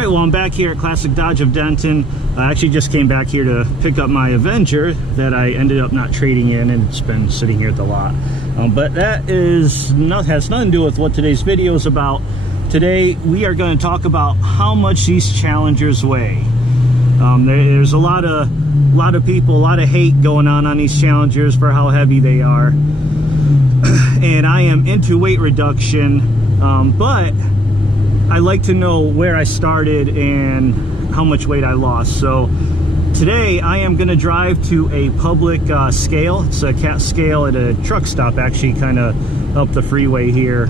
Alright, well, I'm back here at Classic Dodge of Denton. I actually just came back here to pick up my Avenger that I ended up not trading in, and it's been sitting here at the lot. But that has nothing to do with what today's video is about. Today, we are going to talk about how much these Challengers weigh. There's a lot of people, a lot of hate going on these Challengers for how heavy they are. And I am into weight reduction, but I like to know where I started and how much weight I lost. So today I am going to drive to a public scale. It's a cat scale at a truck stop, actually kind of up the freeway here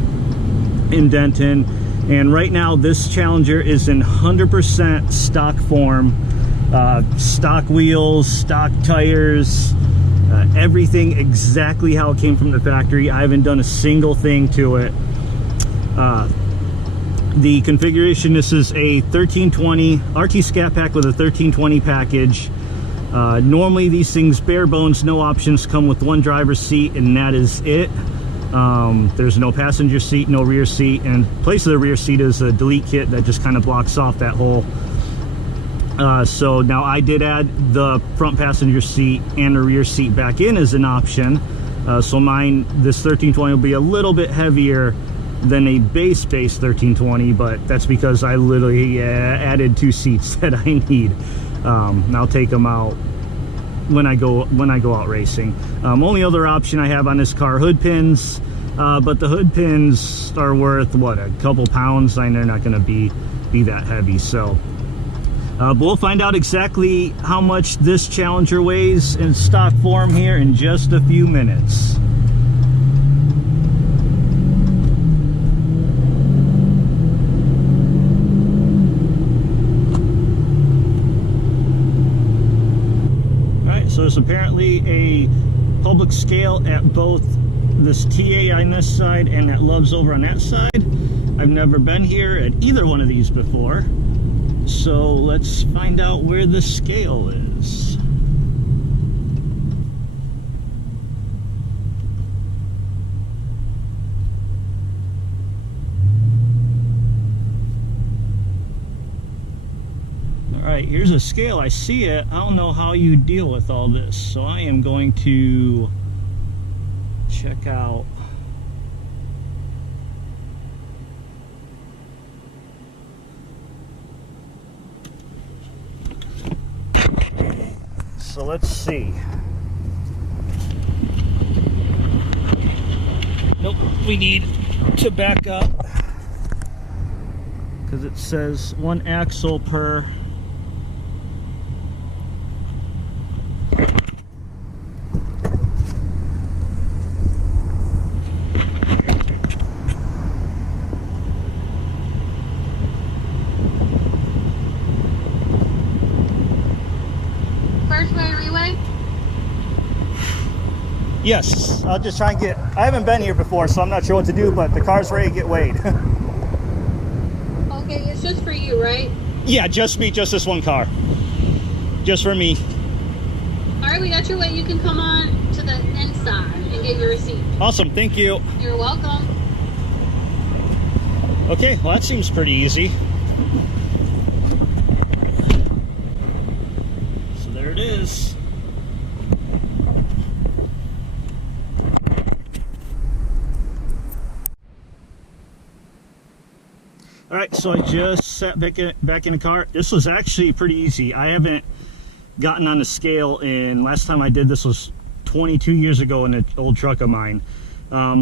in Denton. And right now this Challenger is in 100% stock form. Stock wheels, stock tires, everything exactly how it came from the factory. I haven't done a single thing to it. The configuration, this is a 1320 RT Scat Pack with a 1320 package. Normally these things, bare bones, no options, come with one driver's seat, and that is it. There's no passenger seat, no rear seat, and in place of the rear seat is a delete kit that just kind of blocks off that hole. So now I did add the front passenger seat and the rear seat back in as an option. So mine, this 1320 will be a little bit heavier than a base 1320, but that's because I literally added 2 seats that I need. And I'll take them out when I go out racing. Only other option I have on this car, hood pins, but the hood pins are worth what, a couple pounds, and they're not going to be that heavy. So but we'll find out exactly how much this Challenger weighs in stock form here in just a few minutes. So there's apparently a public scale at both this TA on this side and that Love's over on that side. I've never been here at either one of these before. So let's find out where the scale is. Alright, here's a scale. I see it. I don't know how you deal with all this. So I am going to check out. So let's see. Nope, we need to back up because it says 1 axle per. Yes, I'll just try and get, I haven't been here before, so I'm not sure what to do, but the car's ready to get weighed. Okay, it's just for you, right? Yeah, just me, just this one car. Just for me. All right, we got your weight. You can come on to the inside and get your receipt. Awesome, thank you. You're welcome. Okay, well that seems pretty easy. So there it is. All right, so I just sat back in the car. This was actually pretty easy. I haven't gotten on the scale in, last time I did this was 22 years ago in an old truck of mine.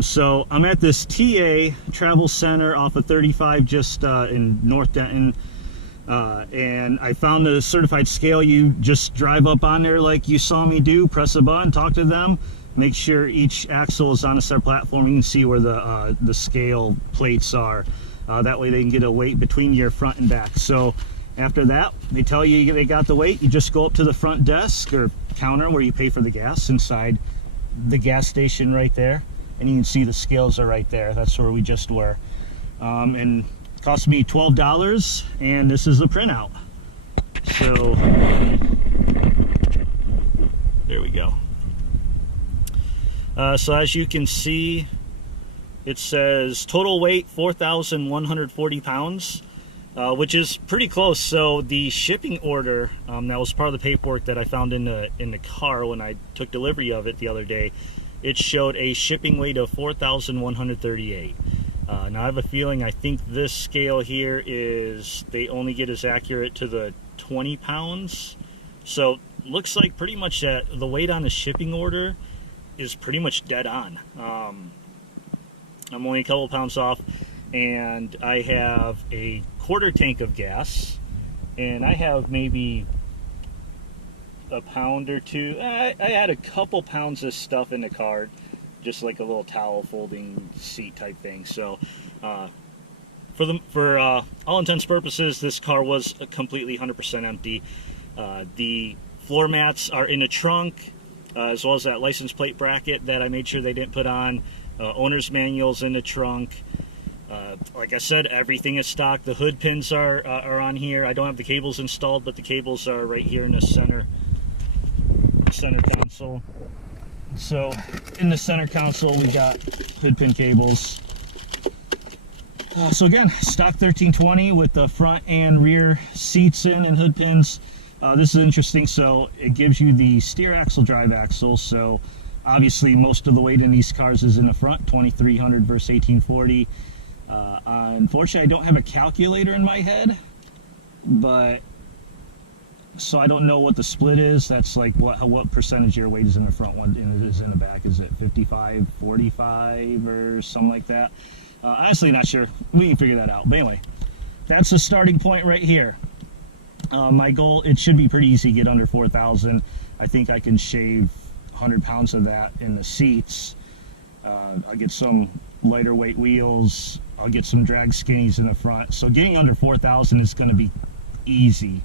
So I'm at this TA Travel Center off of 35 just in North Denton. And I found a certified scale. You just drive up on there like you saw me do, press a button, talk to them, make sure each axle is on a separate platform. You can see where the scale plates are. That way they can get a weight between your front and back. So after that, they tell you they got the weight. You just go up to the front desk or counter where you pay for the gas inside the gas station right there. And you can see the scales are right there. That's where we just were. And it cost me $12, and this is the printout. So there we go. So as you can see, it says total weight 4,140 pounds. which is pretty close. So the shipping order, that was part of the paperwork that I found in the car when I took delivery of it the other day. It showed a shipping weight of 4,138. Now I have a feeling, I think this scale here is, they only get as accurate to the 20 pounds. So looks like pretty much that the weight on the shipping order is pretty much dead on. I'm only a couple pounds off, and I have a quarter tank of gas, and I have maybe a pound or two. I had a couple pounds of stuff in the car, just like a little towel folding seat type thing. So for all intents and purposes, this car was completely 100% empty. The floor mats are in the trunk, as well as that license plate bracket that I made sure they didn't put on. Owner's manual's in the trunk. Like I said, everything is stock. The hood pins are on here. I don't have the cables installed, but the cables are right here in the center console. So in the center console, we got hood pin cables. So again, stock 1320 with the front and rear seats in and hood pins. This is interesting. So it gives you the steer axle, drive axle. So obviously most of the weight in these cars is in the front, 2300 versus 1840. Unfortunately, I don't have a calculator in my head, but so I don't know what the split is. That's like what percentage of your weight is in the front one and it is in the back. Is it 55, 45 or something like that? Honestly, not sure. We can figure that out. But anyway, that's the starting point right here. My goal, it should be pretty easy to get under 4,000. I think I can shave 100 pounds of that in the seats. I'll get some lighter weight wheels. I'll get some drag skinnies in the front. So getting under 4,000 is going to be easy.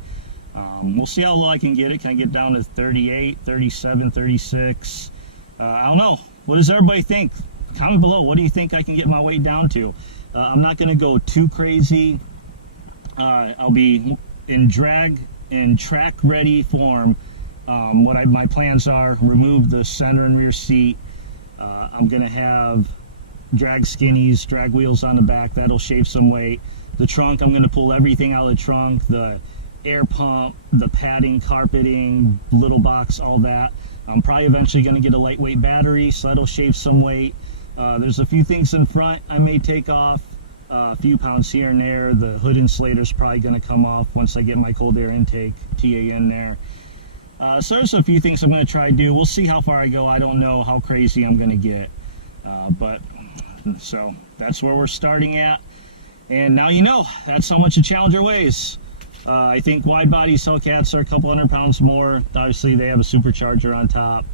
We'll see how low I can get it. Can I get down to 38, 37, 36? I don't know. What does everybody think? Comment below. What do you think I can get my weight down to? I'm not going to go too crazy. I'll be in drag and track ready form. My plans are remove the center and rear seat. I'm going to have drag skinnies, drag wheels on the back. That'll shave some weight. The trunk, I'm going to pull everything out of the trunk. The air pump, the padding, carpeting, little box, all that. I'm probably eventually going to get a lightweight battery, so that'll shave some weight. There's a few things in front I may take off, a few pounds here and there. The hood insulator's probably going to come off once I get my cold air intake TA in there. So there's a few things I'm going to try to do. We'll see how far I go. I don't know how crazy I'm going to get. So that's where we're starting at. And now you know, that's how much a Challenger weighs. I think wide body Hellcats are a couple 100 pounds more. Obviously, they have a supercharger on top.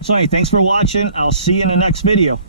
So, hey, thanks for watching. I'll see you in the next video.